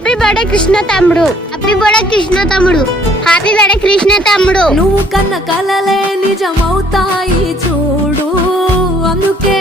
Happy birthday Krishna తమ్ముడు. Happy birthday Krishna తమ్ముడు. Happy birthday Krishna తమ్ముడు. నువ్వు కన్న కలలే నిజమవుతాయి చూడు, అందుకే